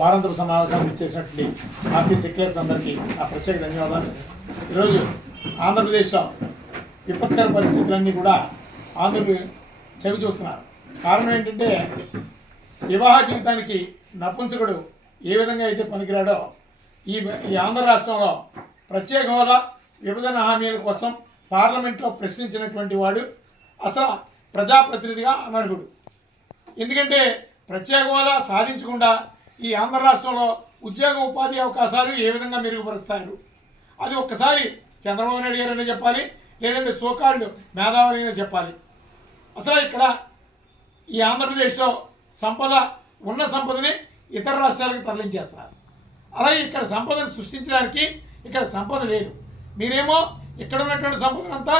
వారాంతపు సమావేశానికి ఇచ్చేసినటువంటి party seculars అందరికీ నా ప్రత్యేక ధన్యవాదాలు. ఈరోజు ఆంధ్రప్రదేశ్లో విపత్కర పరిస్థితులన్నీ కూడా ఆంధ్రులు చెవి చూస్తున్నారు. కారణం ఏంటంటే వివాహ జీవితానికి నపుంసకుడు ఏ విధంగా అయితే పనికిరాడో ఈ ఈ ఆంధ్ర రాష్ట్రంలో ప్రత్యేక హోదా విభజన హామీల కోసం పార్లమెంట్లో ప్రశ్నించినటువంటి వాడు అసలు ప్రజాప్రతినిధిగా అనర్హుడు. ఎందుకంటే ప్రత్యేక హోదా సాధించకుండా ఈ ఆంధ్ర రాష్ట్రంలో ఉద్యోగ ఉపాధి అవకాశాలు ఏ విధంగా మెరుగుపరుస్తారు? అది ఒక్కసారి చంద్రబాబు నాయుడు గారైనా చెప్పాలి లేదంటే సోకాళ్ళు మేధావులైనా చెప్పాలి. అసలు ఇక్కడ ఈ ఆంధ్రప్రదేశ్లో సంపద ఉన్న సంపదని ఇతర రాష్ట్రాలకు తరలించేస్తున్నారు. అలాగే ఇక్కడ సంపదను సృష్టించడానికి ఇక్కడ సంపద లేదు. మీరేమో ఇక్కడ ఉన్నటువంటి సంపదనంతా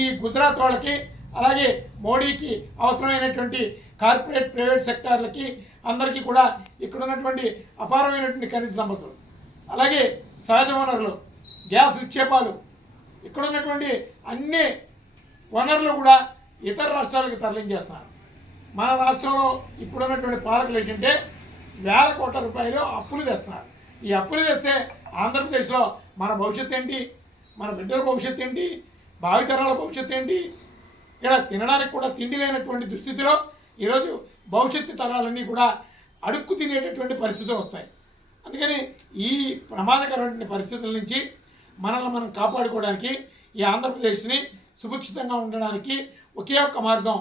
ఈ గుజరాత్ వాళ్ళకి అలాగే మోడీకి అవసరమైనటువంటి కార్పొరేట్ ప్రైవేట్ సెక్టార్లకి అందరికీ కూడా ఇక్కడ ఉన్నటువంటి అపారమైనటువంటి ఖనిజ సంపదలు అలాగే సహజ వనరులు గ్యాస్ నిక్షేపాలు ఇక్కడ ఉన్నటువంటి అన్ని వనరులు కూడా ఇతర రాష్ట్రాలకు తరలించేస్తున్నారు. మన రాష్ట్రంలో ఇప్పుడున్నటువంటి పాలకులు ఏంటంటే వేల కోట్ల రూపాయలు అప్పులు తెస్తున్నారు. ఈ అప్పులు తెస్తే ఆంధ్రప్రదేశ్లో మన భవిష్యత్తు ఏంటి? మన బిడ్డల భవిష్యత్తు ఏంటి? భావితరాల భవిష్యత్తు ఏంటి? ఇక్కడ తినడానికి కూడా తిండి లేనటువంటి దుస్థితిలో ఈరోజు భవిష్యత్తు తరాలన్నీ కూడా అడుక్కు తినేటటువంటి పరిస్థితులు వస్తాయి. అందుకని ఈ ప్రమాదకరమైన పరిస్థితుల నుంచి మనల్ని మనం కాపాడుకోవడానికి ఈ ఆంధ్రప్రదేశ్ని సుభిక్షితంగా ఉండడానికి ఒకే ఒక్క మార్గం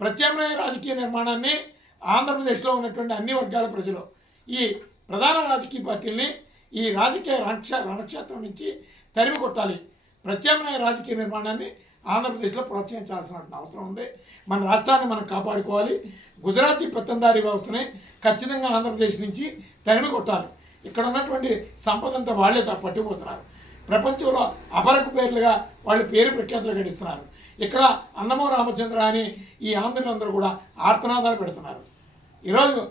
ప్రత్యామ్నాయ రాజకీయ నిర్మాణాన్ని ఆంధ్రప్రదేశ్లో ఉన్నటువంటి అన్ని వర్గాల ప్రజలు ఈ ప్రధాన రాజకీయ పార్టీల్ని ఈ రాజకీయ రణక్ష రణక్షేత్రం నుంచి తరిమి కొట్టాలి ప్రత్యామ్నాయ రాజకీయ నిర్మాణాన్ని ఆంధ్రప్రదేశ్లో ప్రోత్సహించాల్సిన అవసరం ఉంది. మన రాష్ట్రాన్ని మనం కాపాడుకోవాలి. గుజరాతీ పెత్తందారీ వ్యవస్థని ఖచ్చితంగా ఆంధ్రప్రదేశ్ నుంచి తరిమి కొట్టాలి. ఇక్కడ ఉన్నటువంటి సంపదంతా వాళ్ళే తా- పట్టుకుపోతున్నారు ప్రపంచంలో అపరకు పేర్లుగా వాళ్ళు పేరు ప్రఖ్యాతులు గడిస్తున్నారు. ఇక్కడ అన్నమో రామచంద్ర అని ఈ ఆంధ్రులందరూ కూడా ఆర్తనాదాలు పెడుతున్నారు. ఈరోజు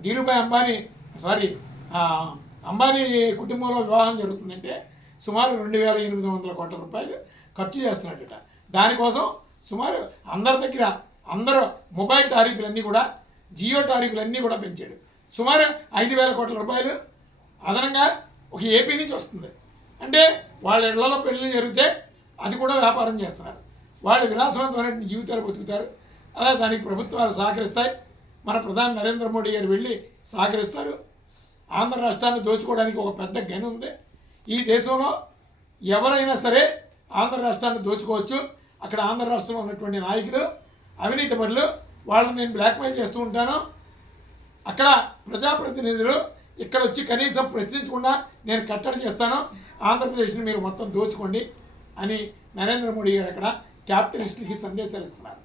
ధీరుభాయ్ అంబానీ సారీ అంబానీ కుటుంబంలో వివాహం జరుగుతుందంటే సుమారు రెండు వేల ఎనిమిది వందల కోట్ల రూపాయలు ఖర్చు చేస్తున్నాడట దానికోసం సుమారు అందరి దగ్గర అందరూ మొబైల్ టారీఫ్లన్నీ కూడా జియో టారీఫ్లన్నీ కూడా పెంచాడు. సుమారు ఐదు వేల కోట్ల రూపాయలు అదనంగా ఒక ఏపీ నుంచి వస్తుంది. అంటే వాళ్ళ ఇళ్ళలో పెళ్ళిళ్ళు జరిగితే అది కూడా వ్యాపారం చేస్తున్నారు. వాళ్ళు విలాసవంతమైన జీవితాలు బతుకుతారు. అలా దానికి ప్రభుత్వాలు సహకరిస్తాయి. మన ప్రధాని నరేంద్ర మోడీ గారు వెళ్ళి సహకరిస్తారు. ఆంధ్ర రాష్ట్రాన్ని దోచుకోవడానికి ఒక పెద్ద గని ఉంది. ఈ దేశంలో ఎవరైనా సరే ఆంధ్ర రాష్ట్రాన్ని దోచుకోవచ్చు. అక్కడ ఆంధ్ర రాష్ట్రంలో ఉన్నటువంటి నాయకులు అవినీతి పరులు వాళ్ళని నేను బ్లాక్మెయిల్ చేస్తూ ఉంటాను. అక్కడ ప్రజాప్రతినిధులు ఇక్కడ వచ్చి కనీసం ప్రశ్నించకుండా నేను కట్టడి చేస్తాను. ఆంధ్రప్రదేశ్ని మీరు మొత్తం దోచుకోండి అని నరేంద్ర మోడీ గారు అక్కడ క్యాపిటలిస్టులకి సందేశాలు ఇస్తున్నారు.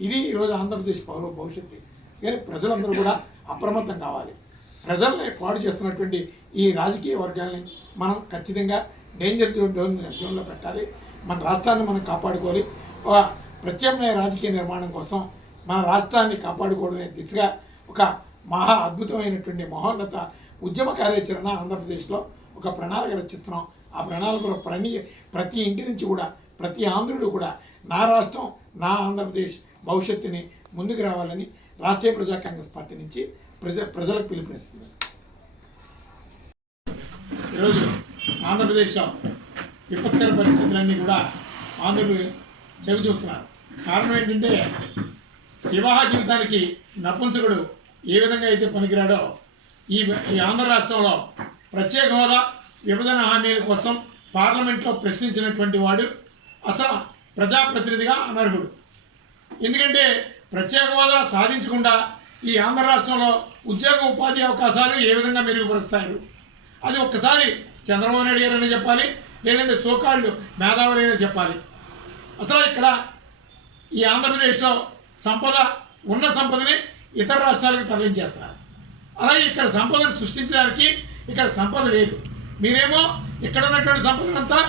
ఇది ఈరోజు ఆంధ్రప్రదేశ్ పౌర భవిష్యత్తు. కానీ ప్రజలందరూ కూడా అప్రమత్తం కావాలి. ప్రజల్ని పాడు చేస్తున్నటువంటి ఈ రాజకీయ వర్గాల్ని మనం ఖచ్చితంగా డేంజర్ జోన్ జోన్ జోన్లో పెట్టాలి. మన రాష్ట్రాన్ని మనం కాపాడుకోవాలి. ఒక ప్రత్యామ్నాయ రాజకీయ నిర్మాణం కోసం మన రాష్ట్రాన్ని కాపాడుకోవడమే దిశగా ఒక మహా అద్భుతమైనటువంటి మహోన్నత ఉద్యమ కార్యాచరణ ఆంధ్రప్రదేశ్లో ఒక ప్రణాళిక రచిస్తున్నాం. ఆ ప్రణాళికలో ప్రణి ప్రతి ఇంటి నుంచి కూడా ప్రతి ఆంధ్రుడు కూడా నా రాష్ట్రం నా ఆంధ్రప్రదేశ్ భవిష్యత్తుని ముందుకు రావాలని రాష్ట్రీయ ప్రజా కాంగ్రెస్ పార్టీ నుంచి ప్రజ ప్రజలకు పిలుపునిస్తుంది. ఈరోజు ఆంధ్రప్రదేశ్లో విపత్కర పరిస్థితులన్నీ కూడా ఆంధ్రులు చెవి చూస్తున్నారు. కారణం ఏంటంటే వివాహ జీవితానికి నపుంసకుడు ఏ విధంగా అయితే పనికిరాడో ఈ ఈ ఆంధ్ర రాష్ట్రంలో ప్రత్యేక హోదా విభజన హామీల కోసం పార్లమెంట్లో ప్రశ్నించినటువంటి వాడు అసలు ప్రజాప్రతినిధిగా అనర్హుడు. ఎందుకంటే ప్రత్యేక హోదా సాధించకుండా ఈ ఆంధ్ర రాష్ట్రంలో ఉద్యోగ ఉపాధి అవకాశాలు ఏ విధంగా మెరుగుపరుస్తారు? అది ఒక్కసారి చంద్రబాబు నాయుడు గారైనా చెప్పాలి లేదంటే సోకాళ్ళు మేధావులైనా చెప్పాలి. అసలు ఇక్కడ ఈ ఆంధ్రప్రదేశ్లో సంపద ఉన్న సంపదని ఇతర రాష్ట్రాలకు తరలించేస్తున్నారు అలాగే ఇక్కడ సంపదను సృష్టించడానికి ఇక్కడ సంపద లేదు. మీరేమో ఇక్కడ ఉన్నటువంటి సంపదనంతా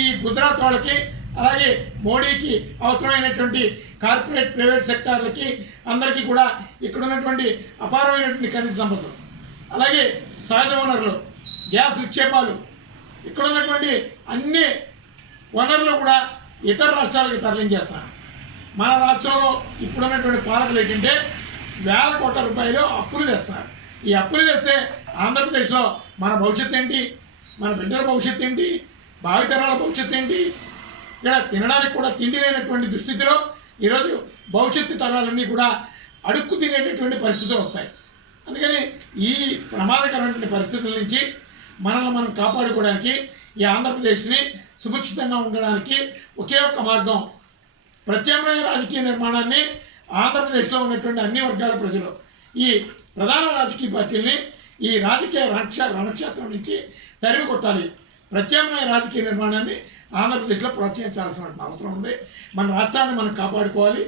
ఈ గుజరాత్ వాళ్ళకి అలాగే మోడీకి అవసరమైనటువంటి కార్పొరేట్ ప్రైవేట్ సెక్టార్లకి అందరికీ కూడా ఇక్కడ ఉన్నటువంటి అపారమైనటువంటి ఖనిజ సంపదలు. అలాగే సహజ వనరులు గ్యాస్ నిక్షేపాలు ఇక్కడ ఉన్నటువంటి అన్ని వనరులు కూడా ఇతర రాష్ట్రాలకు తరలించేస్తున్నారు మన రాష్ట్రంలో ఇప్పుడున్నటువంటి పాలకులు ఏంటంటే వేల కోట్ల రూపాయలు అప్పులు తెస్తున్నారు. ఈ అప్పులు చేస్తే ఆంధ్రప్రదేశ్లో మన భవిష్యత్తు ఏంటి? మన బిడ్డల భవిష్యత్తు ఏంటి? భావితరాల భవిష్యత్తు ఏంటి? ఇక్కడ తినడానికి కూడా తిండి లేనటువంటి దుస్థితిలో ఈరోజు భవిష్యత్తు తరాలన్నీ కూడా అడుక్కు తినేటటువంటి పరిస్థితులు వస్తాయి. అందుకని ఈ ప్రమాదకరమైనటువంటి పరిస్థితుల నుంచి మనల్ని మనం కాపాడుకోవడానికి ఈ ఆంధ్రప్రదేశ్ని సుభిక్షితంగా ఉండడానికి ఒకే ఒక్క మార్గం ప్రత్యామ్నాయ రాజకీయ నిర్మాణాన్ని ఆంధ్రప్రదేశ్లో ఉన్నటువంటి అన్ని వర్గాల ప్రజలు. ఈ ప్రధాన రాజకీయ పార్టీల్ని ఈ రాజకీయ రణక్ష రణక్షేత్రం నుంచి తరిమి కొట్టాలి ప్రత్యామ్నాయ రాజకీయ నిర్మాణాన్ని ఆంధ్రప్రదేశ్లో ప్రోత్సహించాల్సిన అవసరం ఉంది. మన రాష్ట్రాన్ని మనం కాపాడుకోవాలి.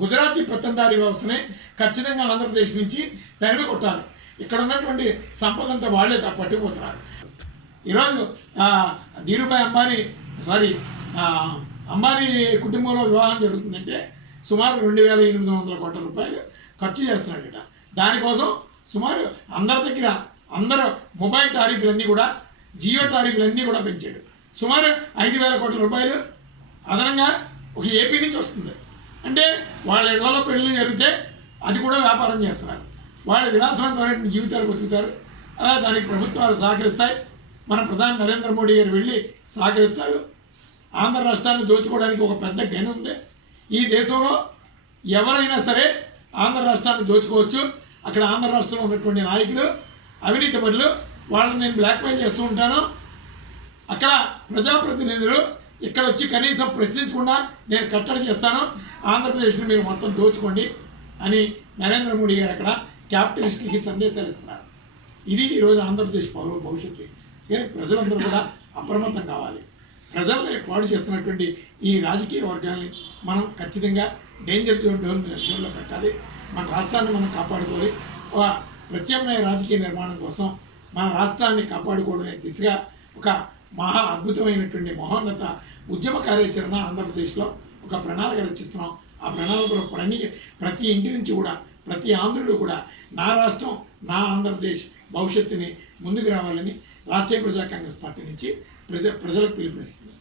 గుజరాతీ పెత్తందారీ వ్యవస్థని ఖచ్చితంగా ఆంధ్రప్రదేశ్ నుంచి తరిమి కొట్టాలి ఇక్కడ ఉన్నటువంటి సంపదంతా వాళ్ళే తా- పట్టుకుపోతున్నారు ఈరోజు ధీరుభాయ్ అంబానీ సారీ అంబానీ కుటుంబంలో వివాహం జరుగుతుందంటే సుమారు రెండు వేల ఎనిమిది వందల కోట్ల రూపాయలు ఖర్చు చేస్తున్నాడట. దానికోసం సుమారు అందరి దగ్గర అందరూ మొబైల్ టారీఫ్లన్నీ కూడా జియో టారీఫ్లన్నీ కూడా పెంచాడు. సుమారు ఐదు వేల కోట్ల రూపాయలు అదనంగా ఒక ఏపీ నుంచి వస్తుంది. అంటే వాళ్ళ ఇళ్ళలో పెళ్ళి జరిగితే అది కూడా వ్యాపారం చేస్తున్నారు. వాళ్ళ విలాసవంతమైన జీవితాలు బతుకుతారు. అలా దానికి ప్రభుత్వాలు సహకరిస్తాయి. మన ప్రధాని నరేంద్ర మోడీ గారు వెళ్ళి సహకరిస్తారు. ఆంధ్ర రాష్ట్రాన్ని దోచుకోవడానికి ఒక పెద్ద గని ఉంది. ఈ దేశంలో ఎవరైనా సరే ఆంధ్ర రాష్ట్రాన్ని దోచుకోవచ్చు. అక్కడ ఆంధ్ర రాష్ట్రంలో ఉన్నటువంటి నాయకులు అవినీతి పనులు వాళ్ళని నేను బ్లాక్మెయిల్ చేస్తూ ఉంటాను. అక్కడ ప్రజాప్రతినిధులు ఇక్కడ వచ్చి కనీసం ప్రశ్నించకుండా నేను కట్టడి చేస్తాను. ఆంధ్రప్రదేశ్ని మీరు మొత్తం దోచుకోండి అని నరేంద్ర మోడీ గారు అక్కడ క్యాపిటలిస్టులకి సందేశాలు ఇస్తున్నారు. ఇది ఈరోజు ఆంధ్రప్రదేశ్ పౌర భవిష్యత్తు. కానీ ప్రజలందరూ కూడా అప్రమత్తం కావాలి. ప్రజల్ని పాడు చేస్తున్నటువంటి ఈ రాజకీయ వర్గాల్ని మనం ఖచ్చితంగా డేంజర్ జోన్ జోన్లో పెట్టాలి. మన రాష్ట్రాన్ని మనం కాపాడుకోవాలి. ఒక ప్రత్యామ్నాయ రాజకీయ నిర్మాణం కోసం మన రాష్ట్రాన్ని కాపాడుకోవడమే దిశగా ఒక మహా అద్భుతమైనటువంటి మహోన్నత ఉద్యమ కార్యాచరణ ఆంధ్రప్రదేశ్లో ఒక ప్రణాళిక రచిస్తున్నాం. ఆ ప్రణాళికలో ప్రణి ప్రతి ఇంటి నుంచి కూడా ప్రతి ఆంధ్రుడు కూడా నా రాష్ట్రం నా ఆంధ్రప్రదేశ్ భవిష్యత్తుని ముందుకు రావాలని రాష్ట్రీయ ప్రజా కాంగ్రెస్ పార్టీ నుంచి ప్రజ ప్రజలకు పిలుపునిస్తుంది.